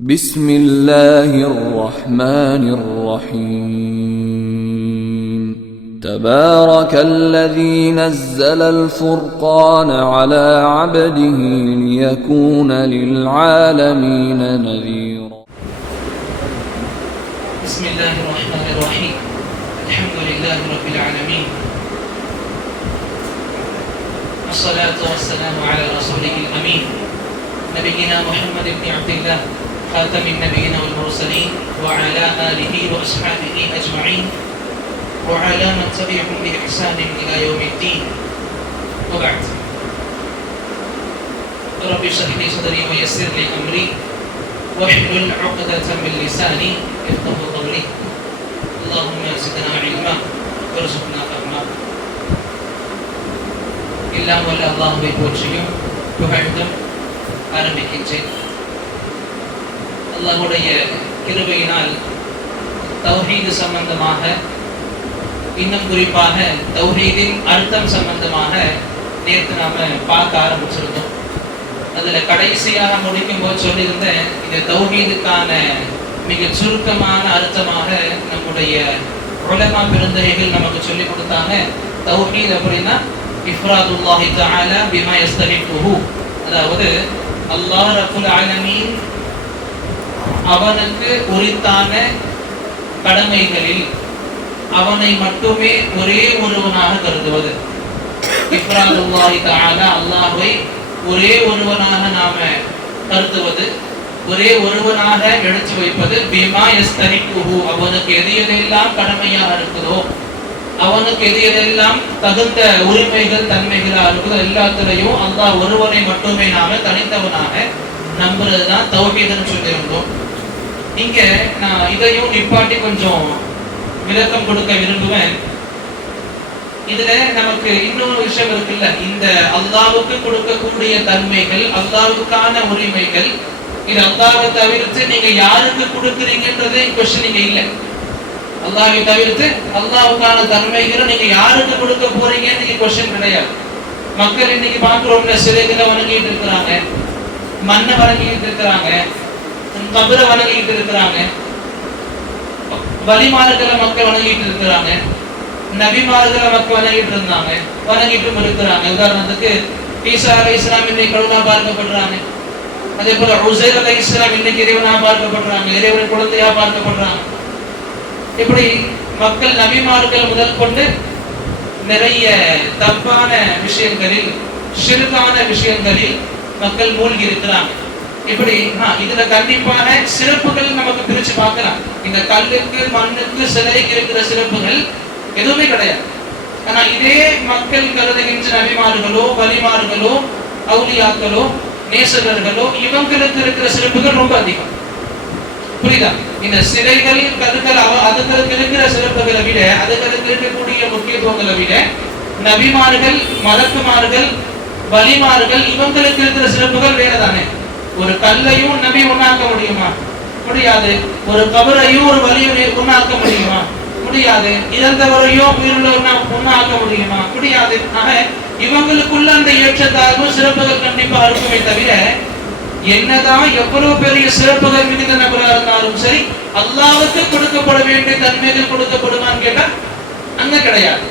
بسم الله الرحمن الرحيم تبارك الذي نزل الفرقان على عبده ليكون للعالمين نذيرا. بسم الله الرحمن الرحيم الحمد لله رب العالمين الصلاة والسلام على رسوله الأمين نبينا محمد بن عبد الله خاتم النبيين والمرسلين وعلى آله وأصحابه أجمعين وعلى من تبعهم بإحسان إلى يوم الدين وبعد. رب اشرح لي صدري ويسر لي أمري واحلل عقدة من لساني يفقهوا قولي. اللهم زدنا علما وارزقنا فهما. எல்லாம் வல்ல அல்லாஹ்வை போற்றியும் புகழ்ந்தும் ஆரம்பிக்கின்றேன். அல்லாஹ்வுடைய கிருபையினால் தௌஹீது சம்பந்தமாக, இன்னும் குறிப்பாக தௌஹீதின் அர்த்தம் சம்பந்தமாக நேற்று நாம பார்க்க ஆரம்பிச்சிருந்தோம். அதுல கடைசியாக முடிக்கும் போது சொல்லியிருந்தேன், இந்த தௌஹீதுக்கான மிக சுருக்கமான அர்த்தமாக நம்முடைய உலமா பெருந்தகைகள் நமக்கு சொல்லி கொடுத்தாங்க. தௌஹீத் அப்படின்னா இஃப்ராதுல்லாஹி தஆலா பிமா யஸ்தஹிக்குஹு, அதாவது அல்லாஹ் ரப்புல் ஆலமீன் அவனுக்கு உரித்தான கடமைகளில் அவனை மட்டுமே ஒரே ஒருவனாக கருதுவது. இஃப்ராதுல்லாஹி தஆலா, அல்லாஹ்வை ஒரே ஒருவனாக நாம கருதுவது, ஒரே ஒருவனாக எடுத்து வைப்பது. பிமா யஸ்தஹிக்குஹு, அவனுக்கு எது எதெல்லாம் கடமையாக இருக்குதோ, அவனுக்கு எது எதெல்லாம் தகுந்த உரிமைகள் தன்மைகளாக இருக்குதோ எல்லாத்திலையும் அல்லாஹ் ஒருவனை மட்டுமே நாம தனித்தவனாக நம்புறதுதான் தௌஹீதுன்னு சொல்லியிருந்தோம். இங்க நான் இதையும் நிப்பாட்டி கொஞ்சம் விளக்கம் கொடுக்க விரும்புவேன். இதுல நமக்கு இன்னொரு விஷயம் இருக்குல்ல, இந்த அல்லாஹ்வுக்கு கொடுக்கக்கூடிய தன்மைகள், அல்லாஹ்வுக்கான உரிமைகள், இது அல்லாஹ்வை தவிர்த்து நீங்க யாருக்கு கொடுக்குறீங்கன்றதே கொஸ்டின் இங்க இல்லை. அல்லாஹ்வை தவிர்த்து அல்லாஹ்வுக்கான தன்மைகளை நீங்க யாருக்கு கொடுக்க போறீங்கன்னு இங்க கொஸ்டின் கிடையாது. மக்கள் இன்னைக்கு பார்க்கிறோம்ல, சிலைகளை வணங்கிட்டு இருக்கிறாங்க, மண்ணை வணங்கிட்டு இருக்கிறாங்க, கபரை வணங்கிட்டு இருக்கிறாங்க, வலிமார்களை மக்கள் வணங்கிட்டு இருக்கிறாங்க, நபிமார்களை மக்கள் வணங்கிட்டு இருந்தாங்க, வணங்கிட்டும் இருக்கிறாங்க. உதாரணத்துக்கு ஈசா அலைஹிஸ்ஸலாம் இன்னைக்கு கடவுளா பார்க்கப்படுறாங்க. அதே போல உஸைர் அலைஹிஸ்ஸலாம் இன்னைக்கு இறைவனா பார்க்கப்படுறாங்க, இறைவன் குழந்தையா பார்க்கப்படுறாங்க. இப்படி மக்கள் நபிமார்கள் முதல் கொண்டு நிறைய தப்பான விஷயங்களில், ஷிர்கான விஷயங்களில் மக்கள் மூழ்கி இருக்கிறாங்க. இப்படி இதுல கண்டிப்பாக சிறப்புகள் நமக்கு பிரிச்சு பார்க்கலாம். இந்த கல்லுக்கு, மண்ணுக்கு, சிலைக்கு இருக்கிற சிறப்புகள் எதுவுமே கிடையாது. ஆனா இதே மக்கள் கருதுகின்ற நபிமார்களோ, வலிமார்களோ, அவுலியாக்களோ, நேசகர்களோ, இவங்களுக்கு இருக்கிற சிறப்புகள் ரொம்ப அதிகம். புரியுதா? இந்த சிலைகள், கருக்கள், அதுகளுக்கு இருக்கிற சிறப்புகளை விட, அதுகளுக்கு இருக்கக்கூடிய முக்கியத்துவங்களை விட நபிமார்கள், மலக்குமார்கள், வலிமார்கள், இவங்களுக்கு இருக்கிற சிறப்புகள் வேறதானே. ஒரு கல்லையும் நபி ஒண்ணாக்க முடியுமா? முடியாது. ஒரு கபரையும் ஒரு வலியும் ஒண்ணாக்க முடியுமா? முடியாது. இறந்தவரையும் உயிருள்ள ஒண்ணாக்க முடியுமா? முடியாது. ஆக இவங்களுக்குள்ள அந்த ஏற்றத்தாழ்வு சிறப்புகள் கண்டிப்பா இருக்குமே தவிர, என்னதான் எவ்வளவு பெரிய சிறப்புகள் மிகுந்த நபராக இருந்தாலும் சரி, அல்லாஹ்வுக்கு கொடுக்கப்பட வேண்டிய தன்மைகள் கொடுக்கப்படுமான்னு கேட்டா அங்க கிடையாது.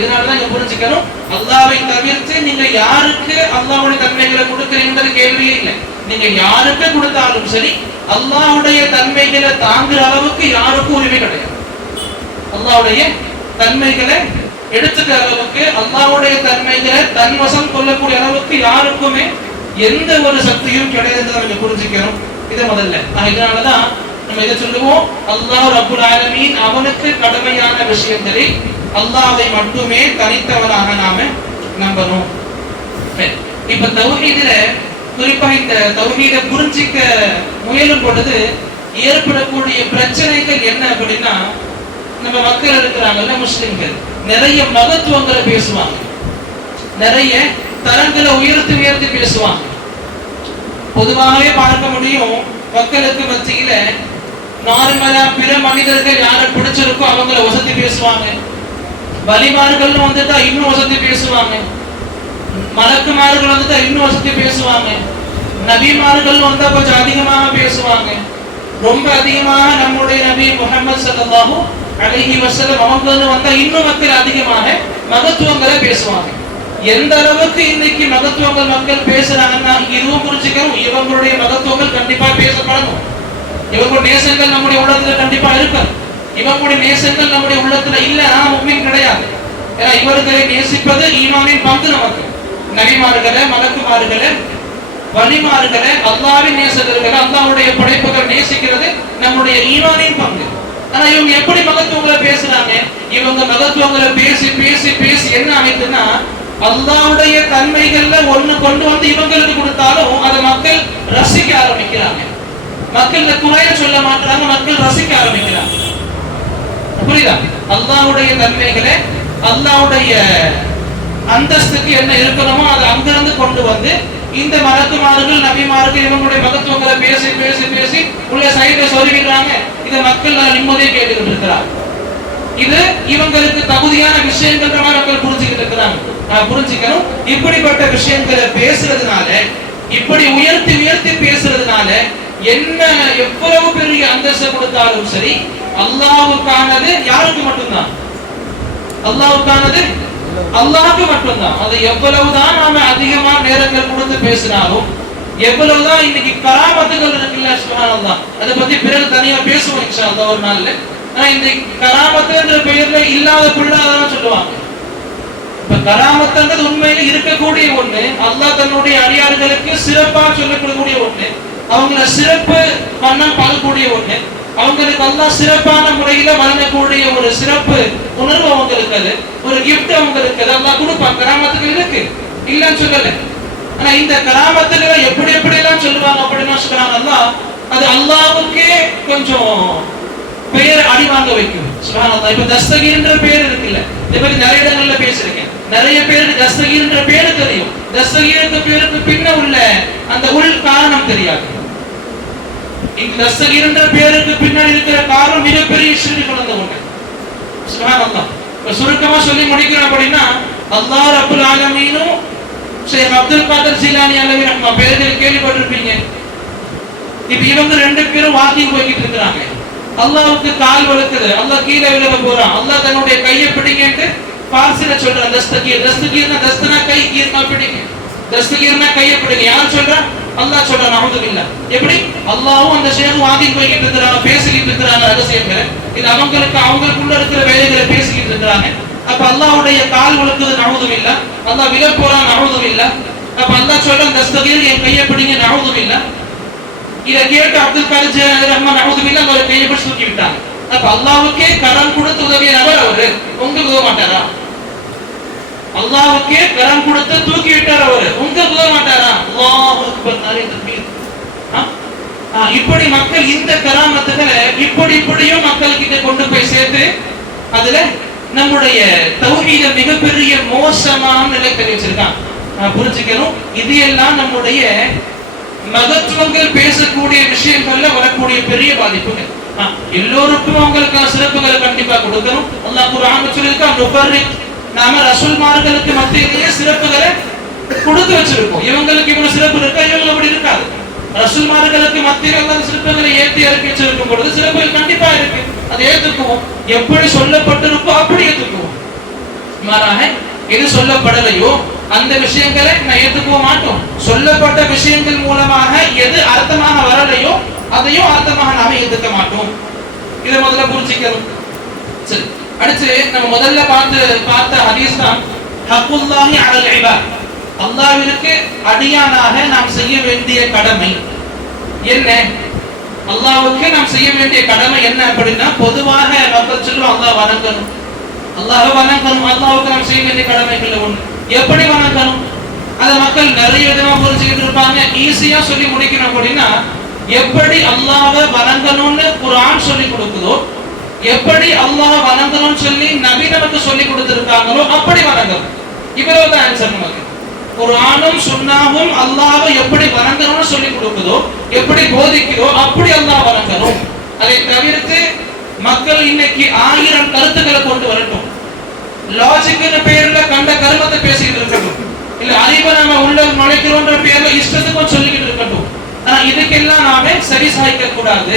இதனாலதான் இங்க புரிஞ்சுக்கணும், அல்லாஹ்வை தவிர்த்து நீங்க யாருக்கு அல்லாஹ்வுடைய தன்மைகளை கொடுக்கிறீங்கன்றது கேள்வியே இல்லை. நீங்க யாருக்கு கொடுத்தாலும் சரி, அல்லாஹ்வுடைய தன்மைகளை தாங்குற அளவுக்கு யாருக்கும் உரிமை கிடையாது. அல்லாஹ்வுடைய தன்மைகளை எடுத்துக்கிற அளவுக்கு, அல்லாஹ்வுடைய தன்மைகளை தன்வசம் கொள்ளக்கூடிய அளவுக்கு யாருக்குமே எந்த ஒரு சக்தியும் கிடையாதுன்னு நம்ம புரிஞ்சுக்கணும். இதை முதல்ல. இதனாலதான் நம்ம இதை சொல்லுவோம், அல்லாஹ் ரப்புல் ஆலமீன் அவனுக்கு கடமையான விஷயங்களில் அல்லாஹ்வை மட்டுமே தனித்தவனாக நாம நம்பணும். இப்ப தௌஹீதுல குறிப்பா இந்த தௌஹீதை புரிஞ்சிக்க முயலும் பொழுது ஏற்படக்கூடிய பிரச்சனைகள் என்ன அப்படின்னா, நம்ம மக்கள் இருக்கிறாங்கல்ல, முஸ்லிம்கள் நிறைய மகத்துவங்களை பேசுவாங்க, நிறைய தரங்களை உயர்த்தி பேசுவாங்க. பொதுவாகவே பார்க்க முடியும், மக்களுக்கு மத்தியில நார்மலா பிற மனிதர்கள் யாரை பிடிச்சிருக்கோ அவங்கள வசதி பேசுவாங்க, வலிமார்கள் வந்துட்டா இன்னும் வசதி பேசுவாங்க, மலக்குமார்கள் வந்துட்டா இன்னும் வசதி பேசுவாங்க, நபிமார்கள் வந்தா கொஞ்சம் அதிகமாக பேசுவாங்க. ரொம்ப அதிகமாக நம்முடைய நபி முஹம்மது ஸல்லல்லாஹு அலைஹி வஸல்லம் அவங்க வந்தா இன்னும் மக்கள் அதிகமாக மகத்துவங்களை பேசுவாங்க. எந்த அளவுக்கு இன்னைக்கு மகத்துவங்கள் மக்கள் பேசுறாங்கன்னா இதுவும் புரிஞ்சுக்கணும், இவங்களுடைய மகத்துவங்கள் கண்டிப்பா பேசப்படணும். இவங்களுடைய நேசங்கள் நம்முடைய உள்ளத்துல கண்டிப்பா இருக்கும். இவங்களுடைய நேசங்கள் நம்முடைய உள்ளத்துல இல்லைன்னா முஃமின் கிடையாது. ஏன்னா இவர்களை நேசிப்பது ஈமானின் பங்கு. நமக்கு நபிமார்களை, மலக்குமார்களை, வலிமார்களை, அல்லாஹ்வின் நேசகர்களை, அல்லாஹ்வுடைய படைப்புகள் நேசிக்கிறது நம்முடைய ஈமானின் பங்கு. ஆனா இவங்க எப்படி மகத்துவங்களை பேசுறாங்க? இவங்க மகத்துவங்களை பேசி பேசி பேசி என்ன ஆயிடுதுன்னா, அல்லாஹ்வுடைய தன்மைகள்ல ஒண்ணு கொண்டு வந்து இவங்களுக்கு கொடுத்தாலும் அதை மக்கள் ரசிக்க ஆரம்பிக்கிறாங்க. மக்கள் இந்த குறைய சொல்ல மாட்டாங்க, மக்கள் ரசிக்க ஆரம்பிக்கிறாங்க. புரியுதா? அல்லாஹ்வுடைய தன்மைகளை, அல்லாஹ்வுடைய அந்தஸ்துக்கு என்ன இருக்கணுமோ அதை அங்கிருந்து கொண்டு வந்து இந்த மலக்குமார்கள், நபிமார்கள் இவங்களுடைய மகத்துவங்களை பேசி பேசி பேசி உள்ள சைட சொல்லிடுறாங்க. இதை மக்கள் நிம்மதியை கேட்டுக்கிட்டு இருக்கிறாங்க. இது இவங்களுக்கு தகுதியான விஷயங்கள் மக்கள் புரிஞ்சுக்கிட்டு இருக்கிறாங்க. புரிஞ்சுக்கணும், இப்படிப்பட்ட விஷயங்களை பேசுறதுனால, இப்படி உயர்த்தி உயர்த்தி பேசுறதுனால என்ன எவ்வளவு பெரிய அந்தஸ்து கொடுத்தாலும் சரி, அல்லாஹ்வுக்கானது யாருக்கு மட்டும்தான்? அல்லாஹ்வுக்கானது அல்லாஹ்வுக்கு மட்டும்தான். அது எவ்வளவுதான் நாம அதிகமா நேரங்கள் கொடுத்து பேசினாலும், எவ்வளவுதான் இன்னைக்கு கராமத்துகள் இருக்குல்ல, சுப்ஹானல்லாஹ், அதை பத்தி பிறகு தனியா பேசுவோம் இன்ஷா அல்லாஹ் ஒரு நாள்ல. ஆனா இந்த கராமத்துன்ற பெயர்ல இல்லாத பிள்ளாதான் சொல்லுவாங்க. இப்ப கராமத்துன்றது உண்மையில இருக்கக்கூடிய ஒண்ணு, அல்லாஹ் தன்னுடைய அடியார்களுக்கு சிறப்பா சொல்லக்கூடிய ஒண்ணு, அவங்கள சிறப்பு பண்ணம் பார்க்கக்கூடிய ஒண்ணு, அவங்களுக்கு அல்லாஹ் சிறப்பான முறையில வழங்கக்கூடிய ஒரு சிறப்பு உணர்வு அவங்களுக்கு, அது ஒரு கிஃப்ட் அவங்களுக்கு அல்லாஹ் கொடுப்பான். கராமத்துகள் இருக்கு, இல்லன்னு சொல்லல. ஆனா இந்த கராமத்துகளை எப்படி எப்படி எல்லாம் சொல்லுவாங்க அப்படின்னா சொல்றாங்க, அல்லாஹ் அது அல்லாஹ்வுக்கே கொஞ்சம் பெயர் அடி வாங்க வைக்கும். சுப்ஹானல்லாஹ். இப்ப தஸ்தகீர்ன்ற பேர் இருக்குல்ல, இதை பத்தி நிறைய இடங்கள்ல பேசிருக்கேன். நிறைய பேருக்கு தஸ்தகீர்ன்ற பேரு தெரியும், தஸ்தகீர்ன்ற பேருக்கு பின்ன உள்ள அந்த உள் காரணம் தெரியாது. இந்த தஸ்தகீர்ன்ற பேருக்கு பின்னாடி இருக்கிற காரணம் மிகப்பெரிய ஷிர்க் கலந்த ஒண்ணு. சுப்ஹானல்லாஹ். சுருக்கமா சொல்லி முடிக்கிறோம் அப்படின்னா, அல்லாஹ் ரப்புல் ஆலமீனும் ஷேக் அப்துல் காதர் ஜிலானி அலைஹி ரஹ்மா பேர்கள் கேள்விப்பட்டிருப்பீங்க. இப்ப இவங்க ரெண்டு பேரும் வாக்கிங் போய்கிட்டு இருக்கிறாங்க. அல்லாஹ்வுக்கு கால் வழுக்குது, அல்லாஹ் கீழே விழுக போறான். அல்லாஹ் தன்னுடைய கையை பிடிங்கன்னு பார்சில சொல்றான். தஸ்தகீர், தஸ்தகீர்னா தஸ்தனா கை, கீர்னா பிடிங்க. தஸ்தகீர்னா கையை பிடிங்க. யார் சொல்றா? அல்லாஹ் சொல்றான். நவுதுபில்லாஹ். எப்படி? அல்லாஹ்வும் அந்த ஷேக் வாக்கிங் போய்கிட்டு இருக்கிறாங்க, பேசிக்கிட்டு இருக்கிறாங்க ரகசியங்களை. இது அவங்களுக்குள்ள இருக்கிற வேலைகளை பேசிக்கிட்டு இருக்கிறாங்க. அப்ப அல்லாஹ்வுடைய கால் வழுக்குது, நவுதுபில்லாஹ். அல்லாஹ் விழ போறான், நவுதுபில்லாஹ். அப்ப அல்லாஹ் சொல்றான், தஸ்தகீர் என் கையை பிடிங்க, நவுதுபில்லாஹ். இத கேட்டு அப்துல் காதர் ரஹ்மான் நவுதுபில்லாஹ் அவரை கையை பிடிச்சு தூக்கி விட்டாங்க. அப்ப அல்லாஹ்வுக்கே கரம் கொடுத்து உதவிய நபர் அவரு, உங்களுக்கு உதவ மாட்டாரா? அல்லாஹ்வுக்கே கரம் கொடுத்து தூக்கி விட்டார் அவரு, உங்களுக்கு உதவ மாட்டாரா? அல்லாஹ் அக்பர், நாரே தக்பீர். இப்படி மக்கள் இந்த கராமத்துகளை இப்படியும் மக்கள் கிட்ட கொண்டு போய் சேர்த்து அதுல நம்முடைய தௌஹீத மிகப்பெரிய மோசமான நிலைக்கு வச்சிருக்காங்க. புரிஞ்சுக்கணும், இது எல்லாம் நம்முடைய மகத்துவங்கள் பேசக்கூடிய விஷயங்கள்ல வரக்கூடிய பெரிய பாதிப்புகள். எல்லோருக்கும் அவங்களுக்கான சிறப்புகளை கண்டிப்பா கொடுக்கணும். அல்லாஹ் குர்ஆன்ல சொல்லிருக்கான், நுபர்ரிக், நாம ரசூல்மார்களுக்கு மத்தியிலேயே சிறப்புகளை கொடுத்து வச்சிருக்கோம். இவங்களுக்கு இவ்வளவு சிறப்பு இருக்கா? இவங்க அப்படி இருக்காது. ரசூல்மார்களுக்கு மத்தியில் அல்லாஹ் சிறப்புகளை ஏற்றி இறக்கி வச்சிருக்கும் பொழுது சிறப்புகள் கண்டிப்பா இருக்கு, அதை ஏற்றுக்குவோம். எப்படி சொல்லப்பட்டிருக்கோ அப்படி ஏற்றுக்குவோம். மாறாக எது சொல்லப்படலையோ அந்த விஷயங்களை நான் ஏற்றுக்க மாட்டோம். சொல்லப்பட்ட விஷயங்கள் மூலமாக எது அர்த்தமாக வரலையோ அதையும் அர்த்தமாக நாம ஏற்றுக்க மாட்டோம். இதை முதல்ல புரிஞ்சுக்கணும். சரி, அடுத்து நம்ம முதல்ல பார்த்த ஹதீஸ் தான் ஹக்குல்லாஹி அலல் இபாத். அல்லாஹ்விற்கு அடியானாக நாம் செய்ய வேண்டிய கடமை என்ன? அல்லாஹ்வுக்கு நாம் செய்ய வேண்டிய கடமை என்ன அப்படின்னா, பொதுவாக மக்கள் சொல்லுவோம் அல்லாஹ் வணங்கணும், அல்லாஹ் வணங்கணும், அல்லாஹ்வுக்கு நாம் செய்ய வேண்டிய கடமைகள் ஒன்று. எப்படி வணங்கணும்? அதை மக்கள் நிறைய விதமா புரிஞ்சுக்கிட்டு இருப்பாங்க. ஈஸியா சொல்லி முடிக்கணும் அப்படின்னா, எப்படி அல்லாஹ்வை வணங்கணும்னு குர்ஆன் சொல்லி கொடுக்குதோ, எப்படி அல்லாஹ் வணங்கணும்னு சொல்லி நபி நமக்கு சொல்லி கொடுத்திருக்காங்களோ அப்படி வணங்கணும். இவ்வளவுதான் ஆன்சர் நமக்கு. குர்ஆனும் சுன்னாவும் அல்லாஹ்வை எப்படி வணங்கணும்னு சொல்லி கொடுக்குதோ, எப்படி போதிக்குதோ அப்படி அல்லாஹ் வணங்கணும். அதை தவிர்த்து மக்கள் இன்னைக்கு 1000 கருத்துக்களை கொண்டு வரட்டும், லாஜிக்னு பேர்ல கண்ட கருமத்தை பேசிட்டு இருக்கட்டும், இல்ல அறிவை நாம உள்ள நுழைக்கிறோன்ற பேர்ல இஷ்டத்துக்கும் சொல்லிக்கிட்டு இருக்கட்டும். ஆனா இதுக்கெல்லாம் நாம சரி சாய்க்க கூடாது.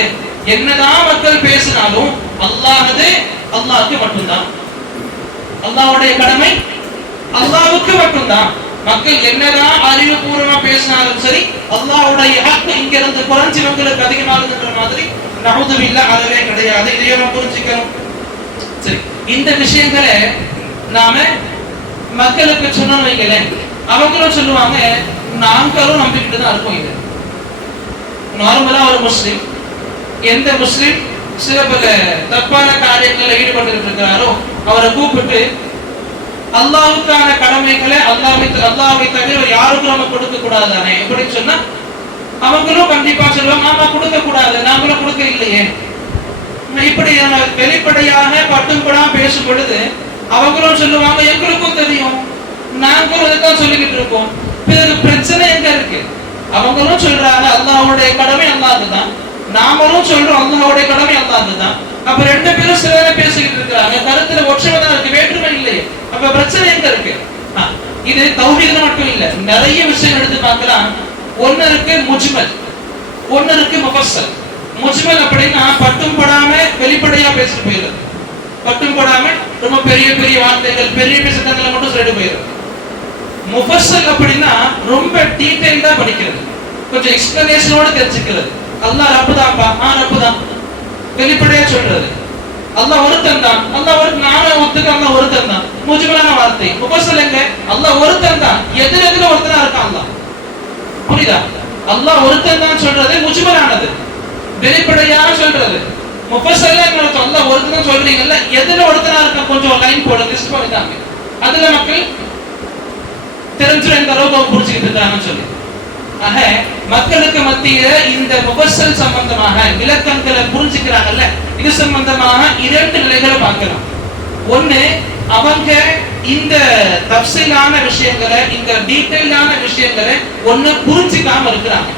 என்னதான் மக்கள் பேசினாலும் அல்லாஹ்வே அல்லாஹ்க்கு மட்டும்தான். அல்லாஹ்வுடைய கடமை அல்லாஹ்வுக்கு மட்டும்தான். மக்கள் என்னதான் அறிவுபூர்வமா பேசினாலும் சரி, அல்லாஹ்வுடைய ஹக் இங்க இருந்து குறைஞ்சவங்களுக்கு அதிகமாகுதுன்ற மாதிரி நஹுதுபில்லாஹ் அறவே கிடையாது. இதையே நம்ம புரிஞ்சுக்கணும். சரி, இந்த விஷயங்களை நாம மக்களுக்கு சொன்னோம் வைங்களேன், அவங்களும் சொல்லுவாங்க நாங்களும் நம்பிக்கிட்டு தான் இருக்கோம். இது நார்மலா ஒரு முஸ்லிம், எந்த முஸ்லிம் சில பல தப்பான காரியங்களில் ஈடுபட்டு இருக்கிறாரோ அவரை கூப்பிட்டு அல்லாஹ்வுக்கான கடமைகளை அல்லாஹ்வை தவிர யாருக்கும் நம்ம கொடுக்க கூடாது தானே எப்படின்னு சொன்னா அவங்களும் கண்டிப்பா சொல்லுவாங்க ஆமா கொடுக்க கூடாது, நாங்களும் கொடுக்க இல்லையே. இப்படி வெளிப்படையாக பட்டும் படாம பேசும் பொழுது அவங்களும் சொல்லுவாங்க எங்களுக்கும் தெரியும், நாங்களும் இதைத்தான் சொல்லிக்கிட்டு இருக்கோம். இதுக்கு பிரச்சனை எங்க இருக்கு? அவங்களும் சொல்றாங்க அல்லாஹ்வுடைய கடமை அல்லாஹ்க்கு தான், நாமளும் சொல்றோம் அல்லாஹ்வுடைய கடமை அல்லாஹ்க்கு தான். அப்ப ரெண்டு பேரும் சில பேசிக்கிட்டு இருக்காங்க, கருத்துல ஒற்றுமை தான் இருக்கு, வேற்றுமை இல்லையே. அப்ப பிரச்சனை எங்க இருக்கு? இது தௌஹீத் மட்டும் இல்ல, நிறைய விஷயம் எடுத்து பார்க்கலாம். ஒன்னு இருக்கு முஜ்மல், ஒன்னு இருக்கு முஃபஸ்ஸல். முஜ்மல் அப்படின்னா பட்டும் படாம வெளிப்படையா பேசிட்டு போயிடுறது, பட்டும் படாம ரொம்ப பெரிய பெரிய வார்த்தைகள் பெரிய பெரிய சட்டங்களை மட்டும் சொல்லிட்டு போயிடுறது. முஃபஸ்ஸல் அப்படின்னா ரொம்ப டீடைல்டா படிக்கிறது, கொஞ்சம் எக்ஸ்பிளனேஷனோட தெரிஞ்சுக்கிறது. அல்லாஹ் ரப்பு தான்ப்பா, ரப்பு தான் வெளிப்படையா சொல்றது. அல்லாஹ் ஒருத்தன் தான், அல்லாஹ் ஒரு நானே ஒத்துக்க அல்லாஹ் ஒருத்தன் தான், முஜ்மலான வார்த்தை. முஃபஸ்ஸல் எங்க? அல்லாஹ் ஒருத்தன் தான், எதிரெதிர ஒருத்தனா இருக்கான் அல்லாஹ். புரியுதா? அல்லாஹ் ஒருத்தன் தான் சொல்றது முஜ்மலானது, வெளிப்படையா சொல்றது. முஃபஸ்ஸல் என்ன அல்லாஹ் ஒருத்தன் சொல்றீங்கல்ல, எதிர ஒருத்தனா இருக்க கொஞ்சம் லைன் போட லிஸ்ட் பண்ணிட்டாங்க. அதுல மக்கள் தெரிஞ்சிடும் எந்த அளவுக்கு புரிஞ்சுக்கிட்டு இருக்காங்கன்னு சொல்லி. ஆக மக்களுக்கு மத்தியில இந்த முஃபஸ்ஸல் சம்பந்தமாக விளக்கங்களை புரிஞ்சுக்கிறாங்கல்ல, இது சம்பந்தமாக இரண்டு நிலைகளை பார்க்கலாம். ஒண்ணு, அவங்க இந்த தஃசீலான விஷயங்களை, இந்த டீடைலான விஷயங்களை ஒண்ணு புரிஞ்சுக்காம இருக்கிறாங்க.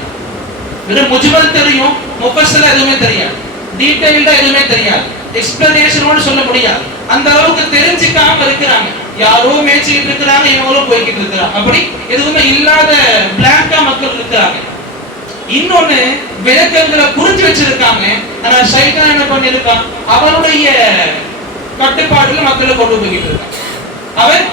வெறும் முஜ்மல் தெரியும், முஃபஸ்ஸல் எதுவுமே தெரியாது, டீடைல்டா எதுவுமே தெரியாது, எக்ஸ்பிளனேஷனோட சொல்ல முடியாது. அந்த அளவுக்கு தெரிஞ்சுக்காம இருக்கிறாங்க. யாரோ மேய்ச்சிக்கிட்டு இருக்கிறாங்க, இவங்களும் போய்கிட்டு இருக்கிறாங்க. அப்படி எதுவுமே இல்லாத பிளாங்கா மக்கள் இருக்கிறாங்க. இன்னொன்னு, விளக்கங்களை புரிஞ்சு வச்சிருக்காங்க, ஆனா ஷைத்தான் என்ன பண்ணிருக்கான், அவனுடைய கட்டுப்பாடுல மக்களை கொண்டு போய்கிட்டு இருக்கான். அவன்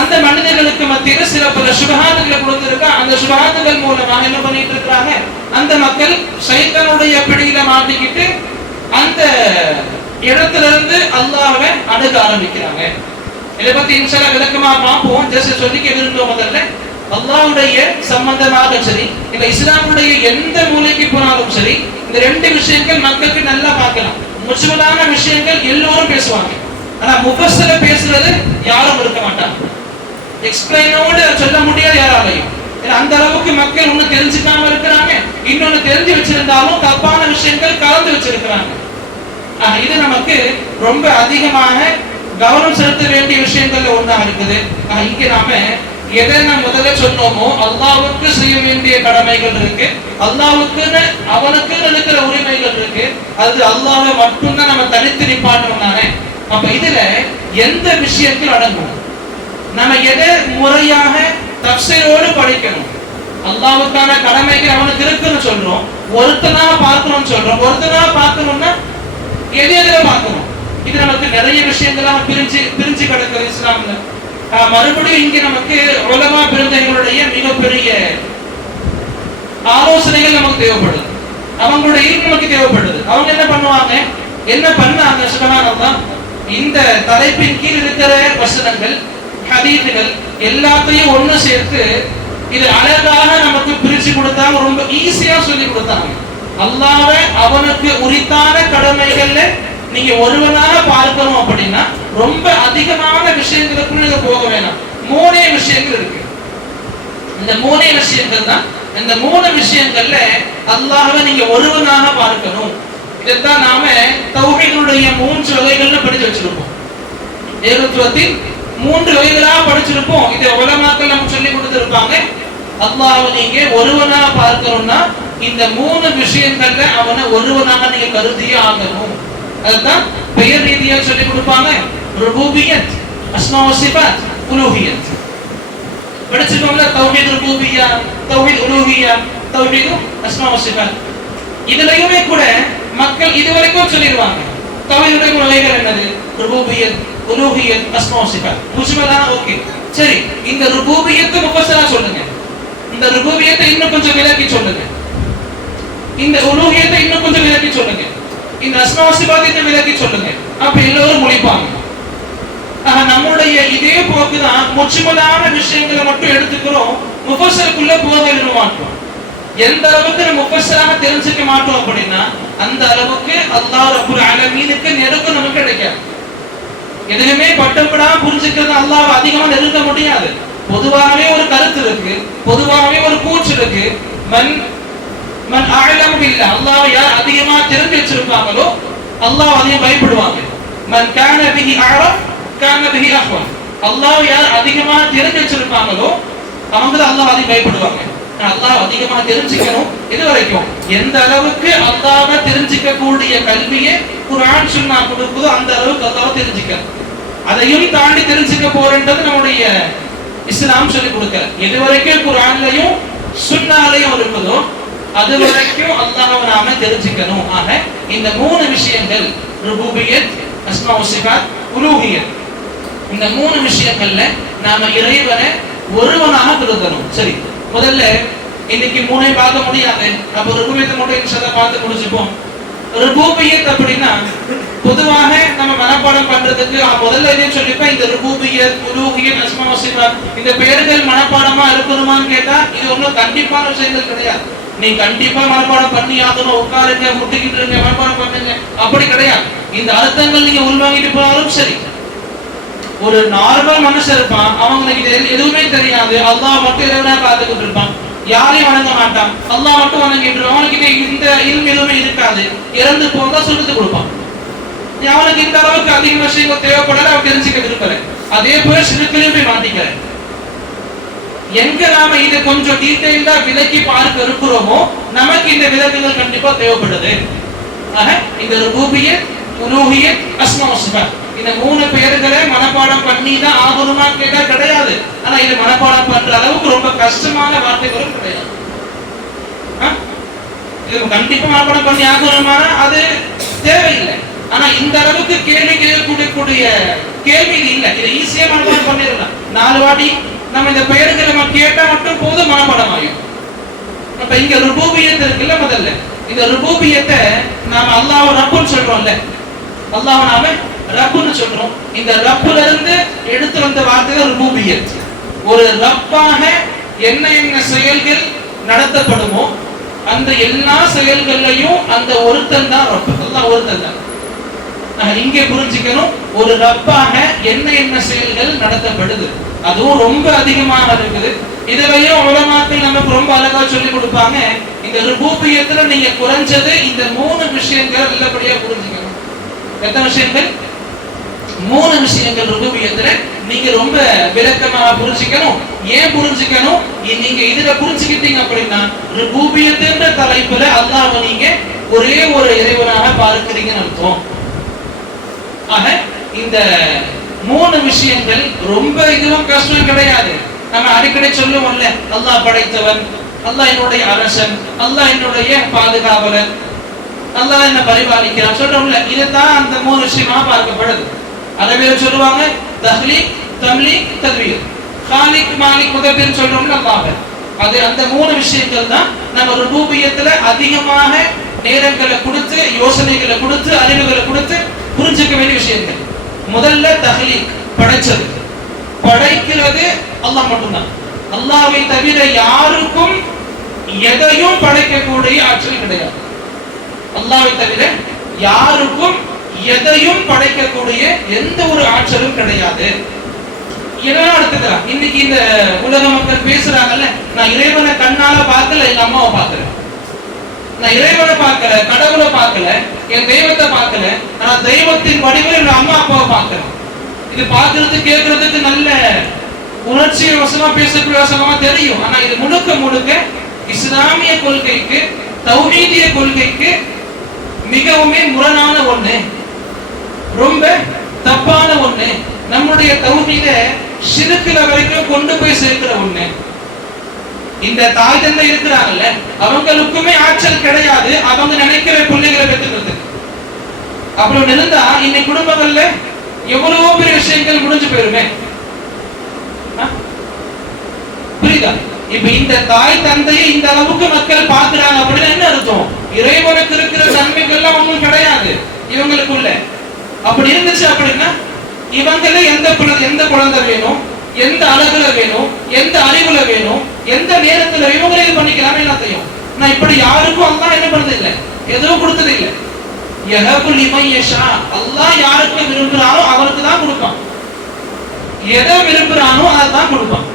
அந்த மனிதர்களுக்கு மத்தியில சில பல சுபஹாத்துகளை கொடுத்திருக்கான். அந்த சுபஹாத்துகள் மூலமாக என்ன பண்ணிட்டு இருக்கிறாங்க, அந்த மக்கள் ஷைத்தானுடைய பிடியில மாட்டிக்கிட்டு அந்த இடத்துல இருந்து அல்லாஹ்வை அணுக ஆரம்பிக்கிறாங்க. இதை பத்தி இன்ஷால்லா விளக்கமா பார்ப்போம். ஜஸ்ட் சொல்லிக்க விரும்புவோம். முதல்ல அல்லாஹ்வுடைய சம்பந்தமாக சரி, இல்ல இஸ்லாமுடைய எந்த மூலைக்கு போனாலும் சரி, இந்த ரெண்டு விஷயங்கள் மக்களுக்கு நல்லா பார்க்கலாம். முஜ்மலான விஷயங்கள் எல்லோரும் பேசுவாங்க, ஆனா முஃபஸ்ஸல பேசுறது யாரும் இருக்க மாட்டாங்க. எக்ஸ்பிளைனோட சொல்ல முடியாது யாராலையும். அந்த அளவுக்கு மக்கள் ஒண்ணு தெரிஞ்சுக்காம இருக்கிறாங்க, இன்னொன்னு தெரிஞ்சு வச்சிருந்தாலும் தப்பான விஷயங்கள் கலந்து வச்சிருக்கிறாங்க. இது நமக்கு ரொம்ப அதிகமாக கவனம் செலுத்த வேண்டிய விஷயங்கள்ல ஒன்றா இருக்குது. இங்க நாம எதை நாம் முதல்ல சொன்னோமோ, அல்லாஹ்வுக்கு செய்ய வேண்டிய கடமைகள் இருக்கு, அல்லாஹ்வுக்குன்னு அவனுக்குன்னு இருக்கிற உரிமைகள் இருக்கு. அது அல்லாஹ்வை மட்டும்தான் நம்ம தனித்து நிப்பாட்டணும் தானே. அப்ப இதுல எந்த விஷயத்தில் அடங்கும்? நம்ம எதை முறையாக தஃசீரோடு படிக்கணும். அல்லாஹ்வுக்கான கடமைகள் அவனுக்கு இருக்குன்னு சொல்றோம், ஒருத்தனா பார்க்கணும்னு சொல்றோம். ஒருத்தனா பார்க்கணும்னா எது எதுல பார்க்கணும்? இது நமக்கு நிறைய விஷயங்களாக பிரிஞ்சு கிடக்குது இஸ்லாம்ல. மறுபடியும் இங்க நமக்கு உலமா பிறந்தவங்களுடைய மிகப்பெரிய ஆலோசனைகள் நமக்கு தேவைப்படுது, அவங்களுடைய ஈர்ப்பு நமக்கு தேவைப்படுது. அவங்க என்ன பண்ணுவாங்க, என்ன பண்ணாங்க? சுபஹானல்லாஹ், இந்த தலைப்பின் கீழ் இருக்கிற வசனங்கள் ஹதீஸ்கள் எல்லாத்தையும் ஒண்ணு சேர்த்து இது அழகாக நமக்கு பிரிச்சு கொடுத்தாங்க, ரொம்ப ஈஸியா சொல்லி கொடுத்தாங்க. அல்லாஹ்வை அவனுக்கு உரித்தான கடமைகள்ல நீங்க ஒருவனாக பார்க்கணும் அப்படின்னா ரொம்ப அதிகமான விஷயங்களுக்குள்ள போக வேணாம். மூணே விஷயங்கள் இருக்கு. இந்த மூணே விஷயங்கள் தான், இந்த மூணு விஷயங்கள்ல அல்லாஹ்வை நீங்க ஒருவனாக பார்க்கணும். இதைத்தான் நாம தௌஹீதுடைய 3 வகைகள்னு படிச்சு வச்சிருப்போம். ஏகத்துவத்தின் 3 வகைகளா படிச்சிருப்போம். இதை உலமாக்கள் நமக்கு சொல்லி கொடுத்திருப்பாங்க. அல்லாஹ்வை நீங்க ஒருவனாக பார்க்கணும்னா இந்த 3 விஷயங்கள்ல அவனை ஒருவனாக நீங்க கருதியே ஆகணும். அதுதான் பெயர் ரீதியா சொல்லி கொடுப்பாங்க. ருபூபியத், அஸ்மா வ சிஃபாத், உலூஹியத். படிச்சுக்கோங்க. தௌஹீத் ருபூபிய்யா, தௌஹீத் உலூஹிய்யா, தௌஹீத் அஸ்மா வ சிஃபாத். இதுலயுமே கூட மக்கள் இதுவரைக்கும் சொல்லிடுவாங்க தௌஹீதுடைய நிலைகள் என்னது, ருபூபிய்யத், உலூஹிய்யத், அஸ்மா வ சிஃபாத். முஜ்மலான ஓகே சரி. இந்த ருபூபிய்யத்தை முஃபஸ்ஸலா சொல்லுங்க, இந்த ருபூபிய்யத்தை இன்னும் கொஞ்சம் விளக்கி சொல்லுங்க, இந்த உலூஹியத்தை இன்னும் கொஞ்சம் விளக்கி சொல்லுங்க, இந்த அஸ்மா வ சிஃபாத்தை விளக்கி சொல்லுங்க. அப்ப எல்லாரும் முழிப்பாங்க. நம்முடைய இதே போக்குதான் முஜ்மலான விஷயங்களை மட்டும் எடுத்துக்கிறோம், முஃபஸ்ஸலுக்குள்ள போக மாட்டோம். எந்த அளவுக்கு நம்ம முஃபஸ்ஸலாக தெரிஞ்சுக்க மாட்டோம் அப்படின்னா அந்த அளவுக்கு அல்லாஹ் ரப்பல் ஆலமீனுக்கு நெருக்கம் நமக்கு கிடைக்காது. எதுவுமே பட்டப்படாம புரிஞ்சுக்கிறது அல்லாஹ் அதிகமா நெருங்க முடியாது. பொதுவாகவே ஒரு கருத்து இருக்கு, பொதுவாகவே ஒரு கூற்று இருக்கு, மன் மன் அஅலமு பில்லாஹ், அல்லாஹ் யார் அதிகமா தெரிஞ்சு வச்சிருப்பாங்களோ அல்லாஹ் அதிகம் பயப்படுவாங்க. மன் கான பிஹி அஅரஃப் கான பிஹி அஹ்வன், அல்லாஹ் யார் அதிகமா தெரிஞ்சு வச்சிருப்பாங்களோ அவங்க அல்லாஹ் அதிகம் பயப்படுவாங்க. அல்லாஹ் அதிகமா தெரிஞ்சுக்கணும். இது வரைக்கும் எந்த அளவுக்கு அல்லாஹ்வை தெரிஞ்சுக்க கூடிய கல்வியை குர்ஆன் சுன்னா கொடுக்குதோ அந்த அளவுக்கு அல்லாஹ்வை தெரிஞ்சுக்கணும். அதையும் தாண்டி தெரிஞ்சுக்க போறேன்றது நம்முடைய இஸ்லாம் சொல்லி கொடுக்கல. எது வரைக்கும் குர்ஆன்லயும் சுன்னாலயும் இருக்குதோ அது வரைக்கும் அல்லாஹ்வை நாம தெரிஞ்சுக்கணும். ஆக இந்த மூணு விஷயங்கள் ருபூபியத், அஸ்மா வ சிஃபாத், உலூஹியத், இந்த மூணு விஷயங்கள்ல நாம இறைவனை ஒருவனாக கருதணும். சரி, முதல்ல இன்னைக்கு மூணை பார்க்க முடியாது, அப்ப ருபூபியத்தை மட்டும் இன்ஷாஅல்லாஹ் பார்த்து முடிச்சுப்போம். ருபூபியத் அப்படின்னா பொதுவாக நம்ம மனப்பாடம் பண்றதுக்கு முதல்ல இதே சொல்லிப்பேன். இந்த ருபூபியத், உலூஹியத், அஸ்மா வ சிஃபாத் இந்த பெயர்கள் மனப்பாடமா இருக்கணுமான்னு கேட்டா இது ஒன்றும் கண்டிப்பான விஷயங்கள் கிடையாது. நீ கண்டிப்பா மனப்பாடம் பண்ணி ஆகணும், உட்காருங்க, முட்டிக்கிட்டு இருங்க, மனப்பாடம் பண்ணுங்க, அப்படி கிடையாது. இந்த அர்த்தங்கள் நீங்க உள்வாங்கிட்டு போனாலும் சரி. ஒரு நார்மல் மனுஷன் இருப்பான், அவங்களுக்கு இது எதுவுமே தெரியாது, அல்லாஹ் மட்டும் இறைவனா பார்த்துக்கிட்டு இருப்பான், யாரையும் வணங்க மாட்டான், அல்லாஹ் மட்டும் வணங்கிட்டு இருப்பான். அவனுக்கு இந்த இல்மு எதுவுமே இருக்காது, இறந்து போக சொல்லிட்டு கொடுப்பான். அவனுக்கு இந்த அளவுக்கு அதிக விஷயங்கள் தேவைப்படல, அவன் தெரிஞ்சுக்க விரும்பல. அதே போல சிறுக்கிலையும் போய் மாட்டிக்கிறேன். எங்க நாம இதை கொஞ்சம் டீடைலா விலக்கி பார்க்க இருக்கிறோமோ நமக்கு இந்த விலக்குகள் கண்டிப்பா தேவைப்படுது. ஆக இந்த ருபூபியத், உலூஹியத், அஸ்மா வ சிஃபாத் இந்த மூணு பெயர்களை மனப்பாடம் பண்ணி தான் ஆகணுமா கேட்டா கிடையாது. ஆனா இது மனப்பாடம் பண்ற அளவுக்கு ரொம்ப கஷ்டமான வார்த்தைகளும் கிடையாது. இது கண்டிப்பா மனப்பாடம் பண்ணி ஆகணுமா அது தேவையில்லை. ஆனா இந்த அளவுக்கு கேள்வி கேட்கக்கூடிய கேள்வி இல்லை. இதை ஈஸியா மனப்பாடம் பண்ணிடலாம். 4 வாட்டி நம்ம இந்த பெயர்களை நம்ம கேட்டா மட்டும் போதும், மனப்பாடம் ஆகும். அப்ப இங்க ருபூபியத் இருக்குல்ல, முதல்ல இந்த ருபூபியத்தை நாம அல்லாஹ் ரப்புன்னு சொல்றோம்ல, அல்லாஹ் நாம ரப்புன்னு சொல்றோம். இந்த ரப்புல இருந்து எடுத்து வந்த வார்த்தை தான் ருபூபியத். ஒரு ரப்பாக என்ன என்ன செயல்கள் நடத்தப்படுமோ அந்த எல்லா செயல்களையும் அந்த ஒருத்தன் தான் ரப்பு, அல்லாஹ் ஒருத்தன் தான். இங்கே புரிஞ்சுக்கணும், ஒரு ரப்பாக என்ன என்ன செயல்கள் நடத்தப்படுது அதுவும் ரொம்ப அதிகமாக இருக்குது. இதுலயும் உலமாக்கள் நமக்கு ரொம்ப அழகா சொல்லி கொடுப்பாங்க. இந்த ருபூபியத்துல நீங்க குறைஞ்சது இந்த 3 விஷயங்கள் நல்லபடியா புரிஞ்சுக்கணும். எத்தனை விஷயங்கள்? 3 விஷயங்கள் ருபூபியத்துல நீங்க ரொம்ப விளக்கமாக புரிஞ்சுக்கணும். ஏன் புரிஞ்சுக்கணும்? நீங்க இதுல புரிஞ்சுக்கிட்டீங்க அப்படின்னா ருபூபியத்துன்ற தலைப்புல அல்லாஹ்வை நீங்க ஒரே ஒரு இறைவனாக பார்க்கிறீங்கன்னு அர்த்தம். ஆக இந்த 3 விஷயங்கள் ரொம்ப இதுவும் கஷ்டம் கிடையாது. நம்ம அடிக்கடி சொல்லுவோம்ல, அல்லாஹ் படைத்தவன், அல்லாஹ் என்னுடைய அரசன், அல்லாஹ் என்னுடைய பாதுகாவலன், அல்லாஹ் என்ன பரிபாலிக்கிறான் சொல்றோம்ல. இதுதான் அந்த 3 விஷயமா பார்க்கப்படுது. அரபியில் சொல்லுவாங்க தஹ்லீக், தம்லீக், தத்வீர், காலிக், மாலிக், முதபிர் சொல்றோம்ல அல்லாஹ். அது அந்த 3 விஷயங்கள் தான் நம்ம ருபூபியத்துல அதிகமாக நேரங்களை கொடுத்து, யோசனைகளை கொடுத்து, அறிவுகளை கொடுத்து புரிஞ்சுக்க வேண்டிய விஷயங்கள். முதல்ல தஹ்லீக், படைச்சது. படைக்கிறது அல்லாஹ் மட்டும்தான். அல்லாஹ்வை தவிர யாருக்கும் எதையும் படைக்கக்கூடிய ஆற்றல் கிடையாது. அல்லாஹ்வை தவிர யாருக்கும் எதையும் படைக்கக்கூடிய எந்த ஒரு ஆற்றலும் கிடையாது. என்னன்னா எடுத்துக்கலாம், இன்னைக்கு இந்த உலக மக்கள் பேசுறாங்கல்ல, நான் இறைவனை கண்ணால பார்க்கல, எங்க அம்மாவை பார்க்கிறேன். நான் இறைவனை பார்க்கல, கடவுளை பார்க்கல, என் தெய்வத்தை பார்க்கல, ஆனா தெய்வத்தின் வடிவில் என் அம்மா அப்பாவை பார்க்கிறேன். இது பார்க்கறது கேட்கறதுக்கு நல்ல உணர்ச்சி வசமா பேசக்கூடிய வசமா தெரியும். ஆனா இது முழுக்க முழுக்க இஸ்லாமிய கொள்கைக்கு, தௌஹீதிய கொள்கைக்கு மிகவும் முரணான ஒண்ணு, ரொம்ப தப்பான ஒண்ணு. நம்முடைய தௌஹீத ஷிர்க்குல வரைக்கும் கொண்டு போய் சேர்க்கிற ஒண்ணு. இந்த தாய் தந்தை இருக்கிறாங்கல்ல, அவங்களுக்குமே ஆற்றல் கிடையாது அவங்க நினைக்கிற பிள்ளைகளை பெற்றுக்கிறதுக்கு. அப்புறம் இருந்தா இன்னைக்கு குடும்பங்கள்ல எவ்வளவோ பெரிய விஷயங்கள் முடிஞ்சு போயிருமே. புரியுதா? இப்ப இந்த தாய் தந்தையை இந்த அளவுக்கு மக்கள் பாக்குறாங்க அப்படின்னா என்ன அர்த்தம்? இறைவனுக்கு இருக்கிற நன்மைகள்லாம் ஒன்றும் கிடையாது இவங்களுக்குள்ள. அப்படி இருந்துச்சு அப்படின்னா இவங்கள எந்த குழந்தை வேணும், எந்த அழகுல வேணும், எந்த அறிவுல வேணும், எந்த நேரத்துல இவங்களே இது பண்ணிக்கலாம் எல்லாத்தையும். நான் இப்படி யாருக்கும் அல்லாஹ் என்ன பண்றது இல்லை, எதுவும் கொடுத்தது இல்லை. அல்லாஹ் யாருக்கு விரும்புறானோ அவருக்கு தான் கொடுப்பான். எதை விரும்புறானோ அதான் கொடுப்பான்.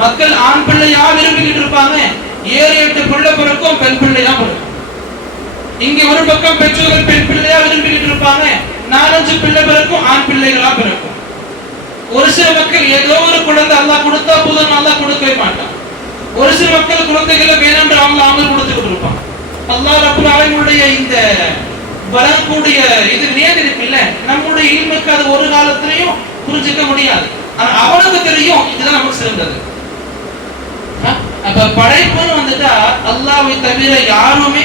மக்கள் ஆண் பிள்ளையா விரும்பிக்கிட்டு இருப்பாங்க, 7-8 பிள்ளை பிறக்கும், பெண் பிள்ளையா பிறக்கும். இங்க ஒரு பக்கம் பெற்றோர்கள் பெண் பிள்ளையா விரும்பிக்கிட்டு இருப்பாங்க, 4-5 பிள்ளை பிறக்கும், ஆண் பிள்ளைகளா பிறக்கும். ஒரு சில மக்கள் ஏதோ ஒரு குழந்தை அல்லாஹ் கொடுத்தா போதும், அல்லாஹ் கொடுக்கவே மாட்டான். ஒரு சில மக்கள் குழந்தைகளை வேணும்ன்ற அவங்க கொடுத்துக்கிட்டு இருப்பான். அல்லாஹ் ரப்பல் ஆலமீனுடைய இந்த வரக்கூடிய இது நியதி இருக்குல்ல, நம்முடைய இல்முக்கு அது ஒரு காலத்திலையும் புரிஞ்சுக்க முடியாது. ஆனா அவனுக்கு தெரியும் இதுதான் நமக்கு சிறந்தது. அப்ப படைப்புன்னு வந்துட்டா அல்லாஹ்வை தவிர யாருமே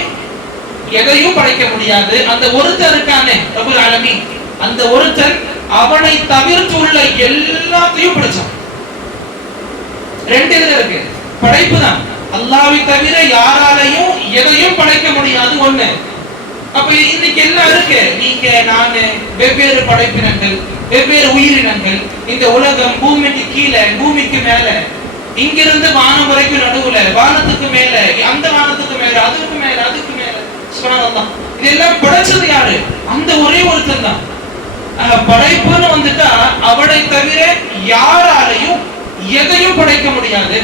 எதையும் படைக்க முடியாது. அந்த ஒருத்தர் இருக்கானே ரப்பல் ஆலமீன், அந்த ஒருத்தர் அவனை தவிர்த்து உள்ள எல்லாத்தையும் படைச்சான். 2 இதுல இருக்கு. படைப்பு தான், அல்லாஹ்வை தவிர யாராலையும் எதையும் படைக்க முடியாது ஒண்ணு. அப்ப இன்னைக்கு எல்லாம் இருக்கு, நீங்க நானு வெவ்வேறு படைப்பினங்கள், வெவ்வேறு உயிரினங்கள், இந்த உலகம் பூமிக்கு கீழே பூமிக்கு மேல, இங்கிருந்து வானம் வரைக்கும் நடுவுல, வானத்துக்கு மேல, அந்த வானத்துக்கு மேல, அதுக்கு மேல, அதுக்கு மேல, சுப்ஹானல்லாஹ். இதெல்லாம் படைச்சது யாரு? அந்த ஒரே ஒருத்தன் தான். படைப்புன்னு வந்துட்டா அவனை தவிர யாராலையும் எதையும் படைக்க முடியாது.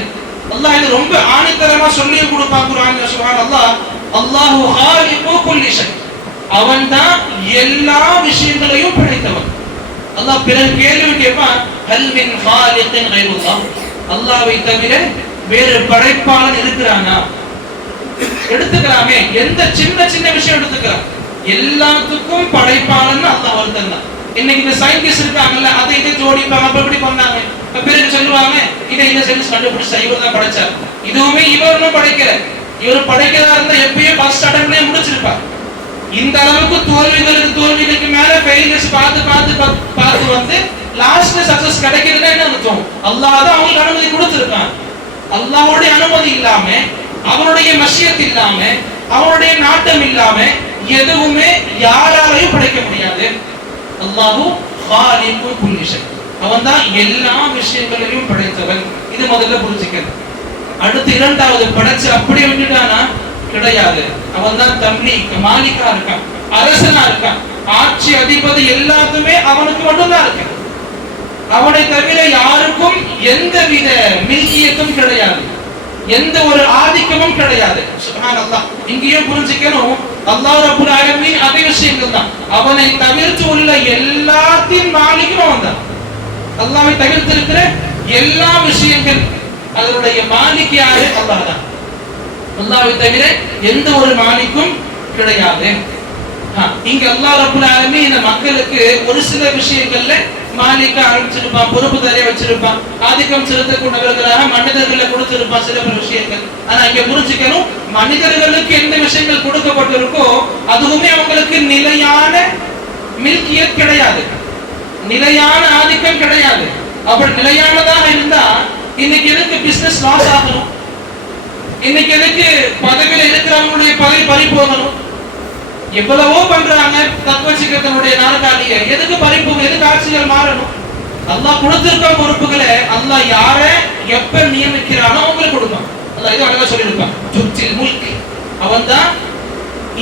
அல்லாஹ் இது ரொம்ப ஆணித்தரமா சொல்லியே கொடுப்பான் குர்ஆன்ல. சுப்ஹானல்லாஹ், அல்லாஹு ஹாலிகு குல்லி ஷை, அவன் தான் எல்லா விஷயங்களையும் படைத்தவன். அல்லாஹ் பிறகு கேள்வி கேட்பான், ஹல் மின் ஹாலிகின் கைருல்லாஹ், அல்லாஹ்வை தவிர வேறு படைப்பாளன் இருக்கிறானா? எடுத்துக்கலாமே, எந்த சின்ன சின்ன விஷயம் எடுத்துக்கலாம், எல்லாத்துக்கும் படைப்பாளன் அல்லாஹ் ஒருத்தன் தான். இன்னைக்கு இந்த சயின்டிஸ்ட் இருக்காங்கல்ல, அதை இதை ஜோடிப்பாங்க, அப்ப எப்படி பண்ணாங்க, பிறகு சொல்லுவாங்க இதை இந்த சயின்ஸ் கண்டுபிடிச்சா இவர் தான் படைச்சார். இதுவுமே இவரும் படைக்கல, இவர் படைக்கிறதா இருந்தா எப்பயும் ஃபர்ஸ்ட் அட்டம்ப்ட்லயே முடிச்சிருப்பார். இந்த அளவுக்கு தோல்விகளுக்கு மேல ஃபெயிலியர்ஸ் பார்த்து பார்த்து பார்த்து வந்து லாஸ்ட்ல சக்சஸ் கிடைக்கிறதுனா என்ன அர்த்தம்? அல்லாஹ் தான் அவங்களுக்கு அனுமதி கொடுத்திருக்கான். அல்லாஹ்வுடைய அனுமதி இல்லாம, அவனுடைய மஷியத் இல்லாம, அவனுடைய நாட்டம் இல்லாம எதுவுமே யாராலையும் படைக்க முடியாது. அல்லாஹு ஹாலிகு குல்லி ஷை, அவன் தான் எல்லா விஷயங்களையும் படைத்தவன். இது முதல்ல புரிஞ்சுக்கணும். அடுத்து இரண்டாவது, படைச்சு அப்படியே விட்டுட்டானா கிடையாது. அவன் தான் தம்லீக் மாலிகா இருக்கான், அரசனா இருக்கான், ஆட்சி அதிபதி எல்லாத்துமே அவனுக்கு மட்டும்தான் இருக்கு. அவனை தவிர யாருக்கும் எந்தவித மில்கியத்தும் கிடையாது, எந்த ஒரு ஆதிக்கமும் கிடையாது. சுப்ஹானல்லாஹ். இங்கேயும் புரிஞ்சுக்கணும், அல்லாஹ் ரப்பல் ஆலமீன் அதே விஷயங்கள் தான். அவனை தவிர்த்து உள்ள எல்லாத்தின் மாலிக்கும் அவன் தான். அல்லாஹ்வை தவிர்த்து இருக்கிற எல்லா விஷயங்கள் அதனுடைய மாலிக் யாரு? அல்லாஹ் தான். அல்லாஹ்வை தவிர எந்த ஒரு மாலிக்கும் கிடையாது. இங்க அல்லாஹ் ரப்பல் ஆலமீன் இந்த மக்களுக்கு ஒரு சில விஷயங்கள்ல மாலிக்கா ஆரம்பிச்சிருப்பான், பொறுப்புதாரியா வச்சிருப்பான், ஆதிக்கம் செலுத்தக்கூடியவர்களாக மனிதர்களை கொடுத்திருப்பான் சில விஷயங்கள். ஆனா இங்க புரிஞ்சுக்கணும், மனிதர்களுக்கு எந்த விஷயங்கள் கொடுக்கப்பட்டிருக்கோ அதுவுமே அவங்களுக்கு நிலையான மில்கியத் கிடையாது, நிலையான ஆதிக்கம் கிடையாது. அப்படி நிலையானதாக இருந்தா இன்னைக்கு எதுக்கு பிசினஸ் லாஸ் ஆகணும்? இன்னைக்கு எதுக்கு பதவியில இருக்கிறவங்களுடைய பதவி பறி போகணும்? எவ்வளவோ பண்றாங்க தத்துவச்சிக்கத்தினுடைய நாற்காலியை, எதுக்கு பறிப்பு, எதுக்கு ஆட்சிகள் மாறணும்? அல்லாஹ் கொடுத்திருக்க பொறுப்புகளை அல்லாஹ் யார எப்ப நியமிக்கிறானோ அவங்களுக்கு கொடுப்பான். அல்லாஹ் இது அழகா சொல்லியிருப்பான், துர்ஜில் முல்க், அவன் தான்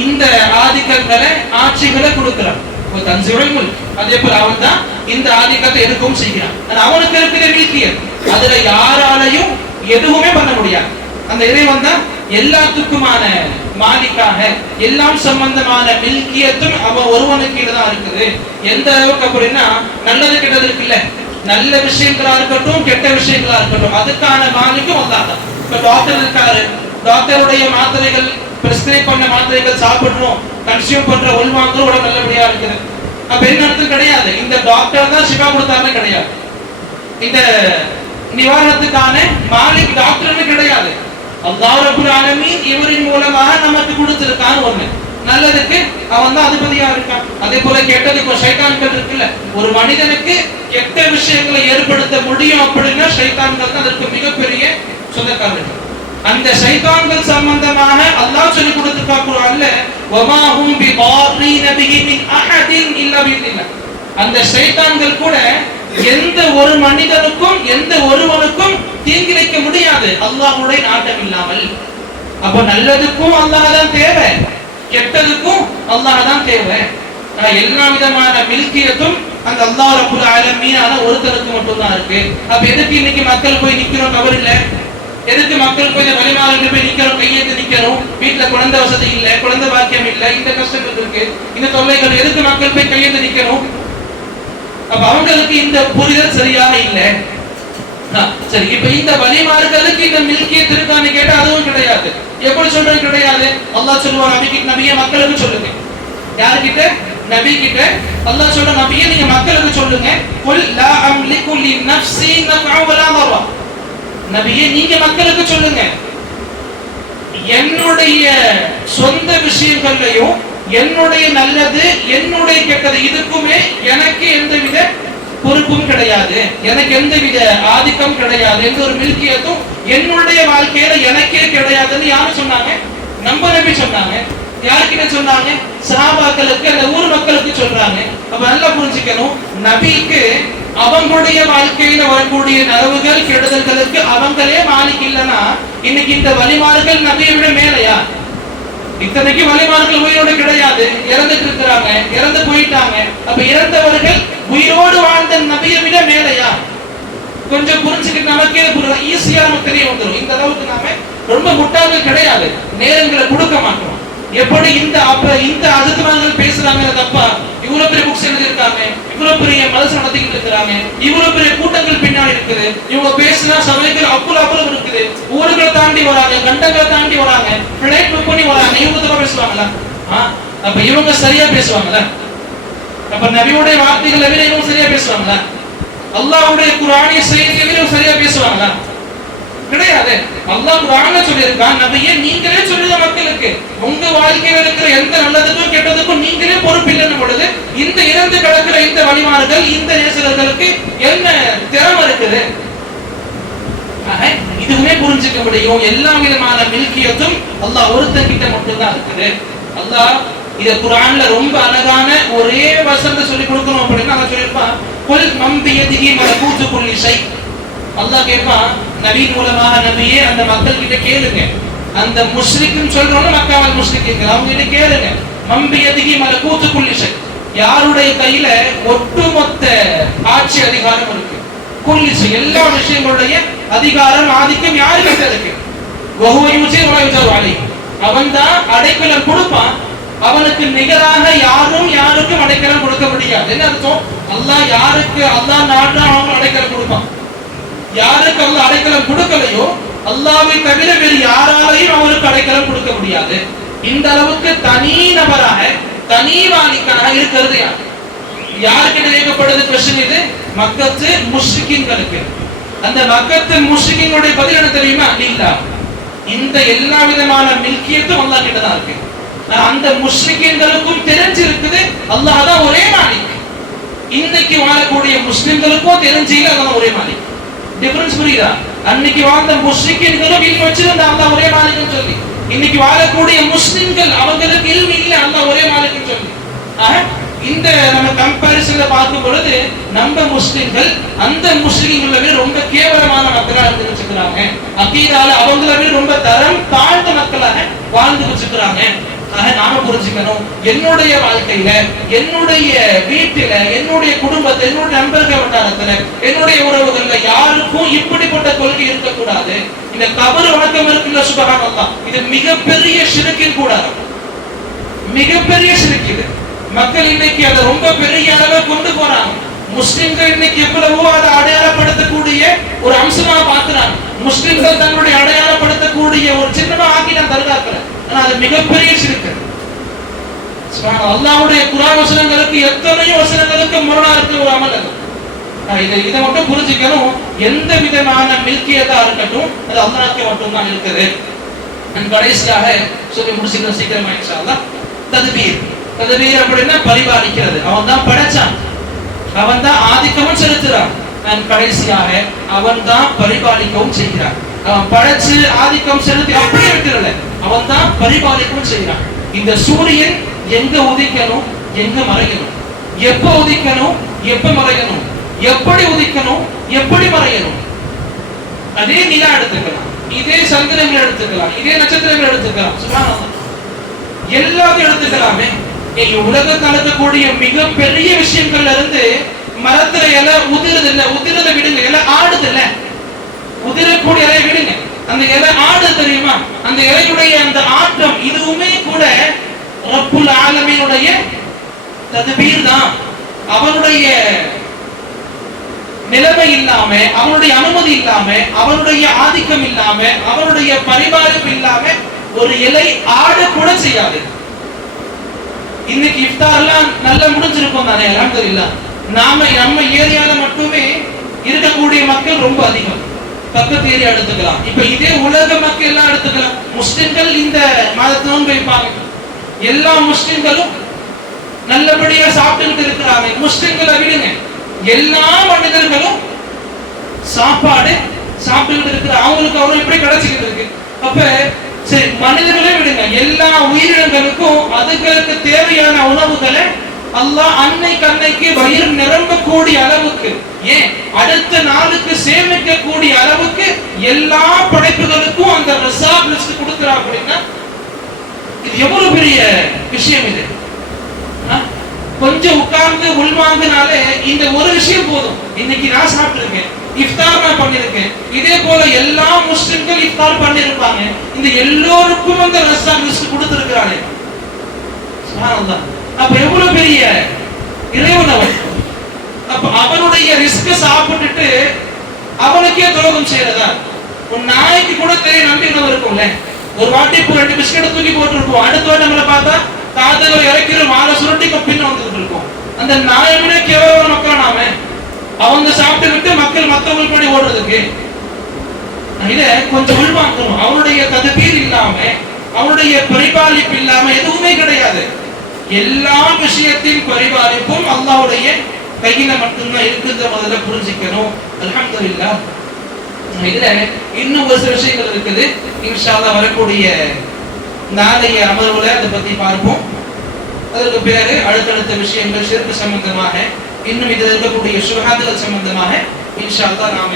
இந்த ஆதிக்கங்களை ஆட்சிகளை கொடுக்கிறான். தன்சியுல் முல்க், அதே போல அவன் தான் இந்த ஆதிக்கத்தை எதுக்கும் செய்கிறான். அவனுக்கு இருக்கிற மில்கியத் அதுல யாராலையும் எதுவுமே பண்ண முடியாது. அந்த இறைவன் தான் எல்லாத்துக்குமான மாலிக்காக, எல்லாம் சம்பந்தமான மில்கியத்தும் அவன் ஒருவனுக்கு தான் இருக்குது. எந்த அளவுக்கு அப்படின்னா, நல்லது கெட்டது இருக்குல்ல, நல்ல விஷயங்களா இருக்கட்டும் கெட்ட விஷயங்களா இருக்கட்டும் அதுக்கான மாலிக்கும் அல்லாஹ் தான். இப்ப டாக்டர் இருக்காரு, டாக்டருடைய மாத்திரைகள் பிரிஸ்கிரைப் பண்ண மாத்திரைகள் சாப்பிடுறோம், கன்சியூம் பண்ற உள்வாங்குற உடம்பு நல்லபடியா இருக்குது. அப்ப என்ன அர்த்தம்? கிடையாது இந்த டாக்டர் தான் சிவா கொடுத்தாருன்னு கிடையாது. இந்த நிவாரணத்துக்கான மாலிக் டாக்டர்னு கிடையாது. அல்லாஹ் ரப்பல் ஆலமீன் இவரின் மூலமாக நமக்கு கொடுத்திருக்கான் ஒண்ணு. நல்லதுக்கு அவன் தான் அதிபதியா இருக்கான். அதே போல கெட்டதுக்கு ஷைத்தான்கள் இருக்குல்ல. ஒரு மனிதனுக்கு கெட்ட விஷயங்களை ஏற்படுத்த முடியும் அப்படின்னா ஷைத்தான்கள் தான் அதற்கு மிகப்பெரிய சொந்தக்காரர்கள். அந்த ஷைத்தான்கள் சம்பந்தமாக அல்லாஹ் சொல்லி கொடுத்திருக்கா குர்ஆன்ல, வமா ஹும் பிதாரீன பிஹி மின் அஹதின் இல்லா பிஇذنில்லாஹ். அந்த ஷைத்தான்கள் கூட எந்த ஒரு மனிதனுக்கும் எந்த ஒருவனுக்கும் தீங்கிழைக்க முடியாது அல்லாஹ்வுடைய நாட்டம் இல்லாமல். அப்ப நல்லதுக்கும் அல்லாஹ் தான் தேவை, கெட்டதுக்கும் அல்லாஹ் தான் தேவை. எல்லா விதமான மில்கியத்தும் அந்த அல்லாஹ் ரப்பல் ஆலமீனான ஒருத்தருக்கு மட்டும் தான் இருக்கு. அப்ப எதுக்கு இன்னைக்கு மக்கள் போய் நிக்கிறோம்? கவர் இல்ல. எதுக்கு மக்கள் போய் வழிமாறுகள் போய் நிக்கிறோம், கையேந்து நிக்கிறோம்? வீட்டுல குழந்தை வசதி இல்ல, குழந்தை பாக்கியம் இல்ல, இந்த கஷ்டங்கள் இருக்கு, இந்த தொல்லைகள், எதுக்கு மக்கள் போய் கையேந்து நிக்கிறோம்? அப்ப அவங்களுக்கு இந்த புரிதல் சரியாக இல்லை. சரி, இப்ப இந்த வழிமாறுகளுக்கு இந்த மில்கியத் இருக்கான்னு கேட்டா அதுவும் கிடையாது. எப்படி சொல்றது கிடையாது? அல்லாஹ் சொல்லுவான், நபியே மக்களுக்கு சொல்லுங்க. யார்கிட்ட? நபி கிட்ட. அல்லாஹ் சொல்ற, நபியே நீங்க மக்களுக்கு சொல்லுங்க, குல் லா அம்லிகு லி நஃப்ஸி நஃபஅ வலா தர்ரா. நபியே நீங்க மக்களுக்கு சொல்லுங்க, என்னுடைய சொந்த விஷயங்களையும் என்னுடைய நல்லது என்னுடைய கெட்டது இதுக்குமே எனக்கு எந்தவித பொறுப்பும் கிடையாது, எனக்கு எந்தவித ஆதிக்கம் கிடையாது, எந்த ஒரு மில்கியத்தும் என்னுடைய வாழ்க்கையில எனக்கே கிடையாதுன்னு யாரு சொன்னாங்க? நம்ம நபி சொன்னாங்க. யார்கிட்ட சொன்னாங்க? சஹாபாக்களுக்கு, அந்த ஊர் மக்களுக்கு சொல்றாங்க. அப்ப நல்லா புரிஞ்சுக்கணும், நபிக்கு அவங்களுடைய வாழ்க்கையில வரக்கூடிய நலவுகள் கெடுதல்களுக்கு அவங்களே மாலிக் இல்லைன்னா இன்னைக்கு இந்த வழிமாறுகள் நபியை விட மேலையா? இத்தனைக்கு வழிமாறுகள் உயிரோடு கிடையாது, இறந்துட்டு இருக்கிறாங்க, இறந்து போயிட்டாங்க. அப்ப இறந்தவர்கள் உயிரோடு வாழ்ந்த நபியை விட மேலையா? கொஞ்சம் புரிஞ்சுக்கிட்டு நமக்கே ஈஸியா நமக்கு தெரிய வந்துடும். இந்த அளவுக்கு நாம ரொம்ப முட்டாள்கள் கிடையாது, நேரங்களை கொடுக்க மாட்டோம். எப்படி இந்த அஜத்துமார்கள் பேசுறாங்க தப்பா, இவ்வளவு பெரிய புக்ஸ் எழுதியிருக்காங்க, இவ்வளவு பெரிய மதரசா நடத்திக்கிட்டு இருக்கிறாங்க, இவ்வளவு பெரிய கூட்டங்கள் பின்னாடி இருக்குது, இவங்க பேசினா சபைகள் அப்புறம் இருக்குது, ஊர்களை தாண்டி வராங்க, கண்டங்களை தாண்டி வராங்க, பிளைட் புக் பண்ணி வராங்க, இவங்க தப்பா பேசுவாங்களா? அப்ப இவங்க சரியா பேசுவாங்களா? அப்ப நபியுடைய வார்த்தைகளை விட இவங்க சரியா பேசுவாங்களா? அல்லாஹ்வுடைய குர்ஆனிய செய்திகளை விட சரியா பேசுவாங்களா? கிடையாது. அல்லாஹ் குர்ஆன்ல சொல்லியிருக்கான், நபியே நீங்களே சொல்லுங்க மக்களுக்கு, உங்க வாழ்க்கையில இருக்கிற எந்த நல்லதுக்கும் கெட்டதுக்கும் நீங்களே பொறுப்பில்லைன்னு பொழுது இந்த இறந்து கிடக்கிற இந்த வழிமாறுகள் இந்த நேசர்களுக்கு என்ன திறமை இருக்குது? இதுவுமே புரிஞ்சுக்க முடியும். எல்லா விதமான மில்கியத்தும் அல்லாஹ் ஒருத்தங்கிட்ட மட்டும்தான் இருக்குது. அல்லாஹ் இத குர்ஆன்ல ரொம்ப அழகான ஒரே வசனத்தை சொல்லி கொடுக்கணும் அப்படின்னா அத சொல்லிருப்பான், குல் மம்பியதிஹி மலகூது குல்லி ஷை. அல்லாஹ் கேட்பான் நபி மூலமாக, நபியே அந்த மக்கள் கிட்ட கேளுங்க, அந்த முஷ்ரிக்னு சொல்றவங்க மக்காவல் முஷ்ரிக்குங்க, அவங்க கிட்ட கேளுங்க, மம்பியதிஹி மலகூது குல்லி ஷை, யாருடைய கையில ஒட்டுமொத்த ஆட்சி அதிகாரம் இருக்கு, குல்லி ஷை எல்லா விஷயங்களுடைய அதிகாரம் ஆதிக்கம் யாருக்கு இருக்கு? வஹுவ யுஜீரு வ யுஜாரு அலைஹி, அவன்தான் அடைக்கலம் கொடுப்பான், அவனுக்கு நிகராக யாருக்கும் அடைக்கலம் கொடுக்க முடியாது. என்ன அர்த்தம்? அல்லாஹ் யாருக்கு அல்லாஹ் நாடுனா அவங்க அடைக்கலம் கொடுப்பான், யாருக்கு அல்லாஹ் அடைக்கலம் கொடுக்கலையோ அல்லாஹ்வை தவிர வேறு யாராலையும் அவருக்கு அடைக்கலம் கொடுக்க முடியாது. இந்த அளவுக்கு தனி நபராக தனி வாலிக்காக இருக்கிறது யார்? யாருக்கு கேட்கப்படுது கொஸ்டின்? இது மக்கத்து முஷ்ரிக்கீன்களுக்கு. அந்த மக்கத்து முஷ்ரிக்கீன்களுடைய பதில் என்ன தெரியுமா? இல்லா, இந்த எல்லா விதமான மில்கியத்தும் அல்லாஹ் கிட்ட தான் இருக்கு. அந்த முஸ்லிம்களுக்கும் தெரிஞ்சிருக்குது அல்லாஹ் தான் ஒரே மாலிக். இன்னைக்கு வாழக்கூடிய முஸ்லிம்களுக்கும் தெரிஞ்சீங்க அல்லாஹ் ஒரே மாலிக். டிஃபரன்ஸ் புரியுதா? அன்னைக்கு வாழ்ந்த முஸ்லிம்களும் இல்மு வச்சிருந்த அல்லாஹ் ஒரே மாலிக்னு சொல்லி, இன்னைக்கு வாழக்கூடிய முஸ்லிம்கள் அவங்களுக்கு இல்மு இல்ல அல்லாஹ் ஒரே மாலிக்னு சொல்லி. இந்த நம்ம கம்பேரிசன்ல பார்க்கும் பொழுது நம்ம முஸ்லிம்கள் அந்த முஸ்லிம்களை விட ரொம்ப கேவலமான மக்களா இருந்து வச்சுக்கிறாங்க. அகீதால அவங்களை விட ரொம்ப தரம் தாழ்ந்த மக்களாக வாழ்ந்து வச்சுக்கிறாங்க. நாம புரிஞ்சுக்கணும், என்னுடைய வாழ்க்கையில, என்னுடைய வீட்டில, என்னுடைய குடும்பத்தில், என்னுடைய நண்பர்கள் வட்டாரத்துல, என்னுடைய உறவுகள்ல யாருக்கும் இப்படிப்பட்ட கொள்கை இருக்கக்கூடாது. இந்த கபர் வணக்கம் இருக்குல்ல, சுப்ஹானல்லாஹ், இது மிகப்பெரிய ஷிர்கின் கூடாரம், மிகப்பெரிய ஷிர்க். இது மக்கள் இன்னைக்கு அதை ரொம்ப பெரிய அளவை கொண்டு போறாங்க. முஸ்லிம்கள் இன்னைக்கு எவ்வளவோ அதை அடையாளப்படுத்தக்கூடிய ஒரு அம்சமா பார்க்கிறாங்க. முஸ்லிம்கள் தங்களுடைய அடையாளப்படுத்தக்கூடிய ஒரு சின்னமா ஆக்கி நான் தருகாக்கிறேன். ஆனா அது மிகப்பெரிய ஷிர்க். சுப்ஹானல்லாஹ், அல்லாஹ்வுடைய குர்ஆன் வசனங்களுக்கு எத்தனையோ வசனங்களுக்கு முரணா இருக்கிற ஒரு அமல் அது. இதை மட்டும் புரிஞ்சுக்கணும். எந்த விதமான மில்கியதா இருக்கட்டும் அது அல்லாஹ்வுக்கு மட்டும் தான் இருக்குது. நான் கடைசியாக சொல்லி முடிச்சுக்கிறேன் சீக்கிரமா இன்ஷா அல்லாஹ். தத்பீர் அப்படின்னா பரிபாலிக்கிறது. அவன் தான் படைச்சான், அவன் தான் ஆதிக்கமும் செலுத்துறான். நான் கடைசியாக அவன் தான் பரிபாலிக்கவும் செய்கிறான். அவன் படைச்சு ஆதிக்கம் செலுத்தி அப்படியே விட்டுறல, அவன் தான் பரிபாலிக்கவும் செய்கிறான். இந்த சூரியன் எங்க உதிக்கணும், எங்க மறையணும், எப்ப உதிக்கணும், எப்ப மறையணும், எப்படி உதிக்கணும், எப்படி மறையணும், அதே நிலா எடுத்துக்கலாம், இதே சந்திரங்கள் எடுத்துக்கலாம், இதே நட்சத்திரங்கள் எடுத்துக்கலாம், சுப்ஹானல்லாஹ் எல்லாத்தையும் எடுத்துக்கலாமே. உலகத்தில் நடக்கக்கூடிய மிகப்பெரிய விஷயங்கள்ல இருந்து மரத்துல இலை உதிரத விடுங்க, இலை ஆடுது இல்ல, உதிரக்கூடிய இலை விடுங்க, அந்த இலை ஆடு தெரியுமா, அந்த இலையுடைய அந்த ஆட்டம் இதுவுமே கூட ரப்புல் ஆலமீனுடைய தத்பீர் தான். அவனுடைய நிலைமை இல்லாம, அவனுடைய அனுமதி இல்லாம, அவனுடைய ஆதிக்கம் இல்லாம, அவனுடைய பரிபாலிப்பு இல்லாம ஒரு இலை ஆடு கூட செய்யாது. இன்னைக்கு இஃப்தார்லாம் நல்லா முடிஞ்சிருக்கும் தானே, அல்ஹம்துலில்லாஹ். நம்ம ஏரியால மட்டுமே இருக்கக்கூடிய மக்கள் ரொம்ப அதிகம். பக்கத்து ஏரியா எடுத்துக்கலாம், இப்ப இதே உலக மக்கள் எல்லாம் எடுத்துக்கலாம். முஸ்லிம்கள் இந்த மாதத்தை நோன்பு வைப்பாங்க, எல்லா முஸ்லிம்களும் நல்லபடியா சாப்பிட்டு இருக்கிறாங்க. முஸ்லிம்களை விடுங்க, எல்லா மனிதர்களும் சாப்பாடு சாப்பிட்டு இருக்கிற அவங்களுக்கு அவரும் எப்படி கிடைச்சிக்கிட்டு இருக்கு. அப்ப சரி, மனிதர்களே விடுங்க, எல்லா உயிரினங்களுக்கும் அதுகளுக்கு தேவையான உணவுகளை அல்லாஹ் அன்னைக்கு வயிறு நிரம்பக்கூடிய அளவுக்கு, ஏன் அடுத்த நாளுக்கு சேமிக்கக்கூடிய அளவுக்கு எல்லா படைப்புகளுக்கும் அந்த ரிசர்வ் லிஸ்ட் கொடுக்கிறா அப்படின்னா இது எவ்வளவு பெரிய விஷயம். இது கொஞ்சம் உட்கார்ந்து உள்வாங்கினாலே இந்த ஒரு விஷயம் போதும். இன்னைக்கு நான் சாப்பிட்டிருக்கேன், இஃப்தார் நான் பண்ணிருக்கேன், இதே போல எல்லா முஸ்லிம்கள் இஃப்தார் பண்ணிருப்பாங்க. இந்த எல்லோருக்கும் அந்த ரிசர்வ் லிஸ்ட் கொடுத்திருக்கிறானே, சுப்ஹானல்லாஹ். அப்ப எவ்வளவு பெரிய இறைவன் அவன். அப்ப அவனுடைய ரிஸ்க் சாப்பிட்டுட்டு அவனுக்கே துரோகம் செய்யறதா? உன் நாய்க்கு கூட தெரிய நம்பிக்கை இருக்கும்ல. ஒரு வாட்டி 2 பிஸ்கட் தூக்கி போட்டுருப்போம், அடுத்த வாட்டி நம்மளை பார்த்தா காதல இறக்கிற மாலை சுருட்டி பின்ன வந்துட்டு இருக்கோம். அந்த நாயை விட கேவல மக்கள் நாம. அவங்க சாப்பிட்டு விட்டு மக்கள் மற்றவங்களுக்கு படி ஓடுறதுக்கு இத கொஞ்சம் உள்வாங்கணும். அவனுடைய தத்பீர் இல்லாம, அவனுடைய பரிபாலிப்பு இல்லாம எதுவுமே கிடையாது. எல்லா விஷயத்தின் பரிபாலிப்பும் அல்லாஹ்வுடைய கையில மட்டும்தான் இருக்குன்ற முதல்ல புரிஞ்சுக்கணும். அல்ஹம்துலில்லாஹ். இதுல இன்னும் ஒரு சில விஷயங்கள் இருக்குது. இன்ஷா அல்லாஹ் வரக்கூடிய நாளைய அமர்வுல அதை பத்தி பார்ப்போம். அதற்கு பிறகு அடுத்தடுத்த விஷயங்கள் ஷிர்க் சம்பந்தமாக, இன்னும் இதில் இருக்கக்கூடிய சுபஹாத்துகள் சம்பந்தமாக இன்ஷா அல்லாஹ் நாம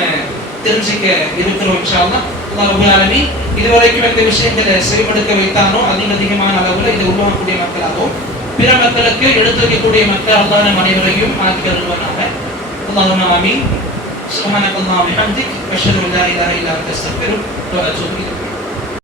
தெரிஞ்சுக்க இருக்கிறோம். இன்ஷா அல்லாஹ் அல்லாஹ் ரப்பல் ஆலமீன் இதுவரைக்கும் இந்த விஷயங்களை செவிமடுக்க வைத்தானோ அதிகமான அளவுல இதை உருவாக்கக்கூடிய மக்களாகவும் பிற மக்களுக்கு எடுத்து வைக்கக்கூடிய மக்கள் அல்லாஹ் நம் அனைவரையும் ஆக்கி அருள்வானாக. அல்லாஹும்ம ஆமீன். சுப்ஹானக்கல்லாஹு வ பிஹம்திக் அஷ்ஹது அல்லா இலாஹா இல்லா அன்த அஸ்தக்ஃபிருக வ அத்தூபு இலைக்.